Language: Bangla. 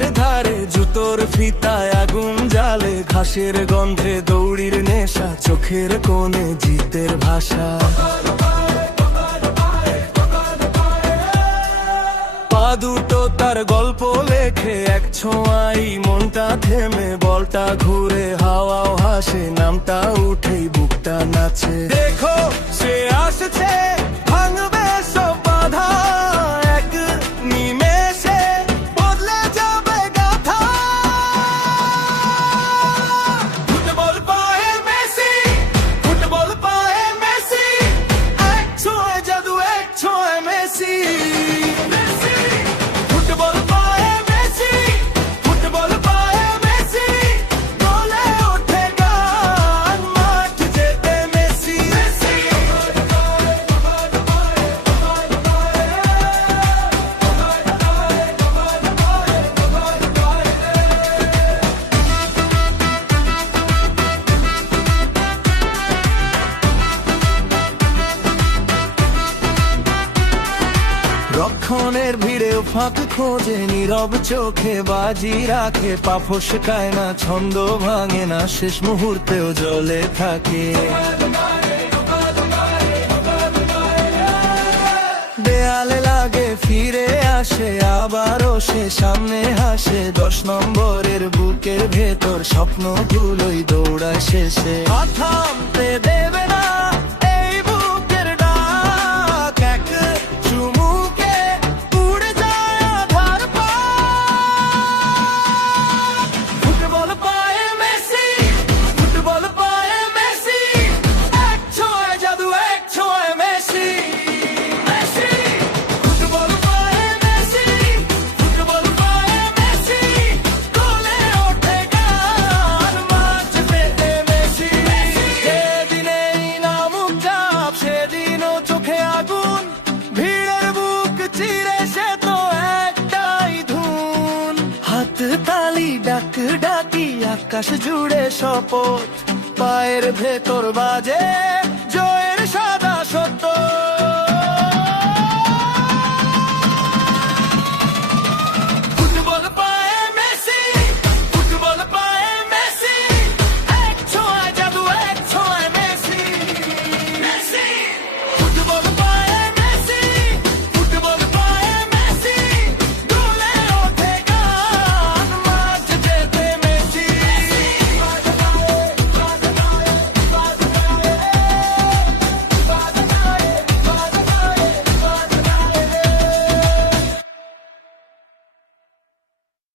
মাঠের ধারে জুতোর ফিতায় আগুন জ্বালে, ঘাসের গন্ধে দৌড়ির নেশা, চোখের কোণে জিতের ভাষা। পা দুটো তার গল্প লেখে, এক ছোঁয়াই মনটা থেমে, বলটা ঘুরে হাওয়াও হাসে, নামটা উঠেই বুকটা নাচে। দেখো সে আসছে, ভাঙবে সব বাধা, এক নিমেষে বদলে যাবে গাথা। ফুটবল পায়ে মেসি, ফুটবল পায়ে মেসি, এক ছোঁয়ায় জাদু, এক ছোঁয়ায় মেসি। ফুটবল পায়ে মেসি, ফুটবল পায়ে মেসি, বলে ওঠে গান, মাঠ জেতে মেসি। রক্ষণের ভিড়েও ফাঁক খোঁজে, নীরব চোখে বাজি রাখে, পা ফসকায় না, ছন্দ ভাঙে না, শেষ মুহূর্তেও জ্বলে থাকে। দেয়ালে লাগে ফিরে আসে, আবারও সে সামনে হাসে, 10 নম্বরের বুকের ভেতর স্বপ্নগুলোই দৌড়ায় শেষে। থামতে দেবে না এই বুকের ডাক, এক চুমুকে উড়ে যায় আধার পার। ফুটবল পায়ে মেসি, ফুটবল পায়ে মেসি, এক ছোঁয়ায় জাদু, এক ছোঁয়ায় মেসি। মেসি ফুটবল পায়ে মেসি, ফুটবল পায়ে মেসি, গোলে ওঠে গান, মাঠ পেতে মেসি। যেদিনেই নামুক চাপ, সেদিনও চোখে আগুন, ভিড়ের বুক চিরে সে তো একটাই ধুন। হাত তালি ডাক ডাকি, আকাশ জুড়ে শপথ, পায়ের ভেতর বাজে জয়ের সাদা সত্য।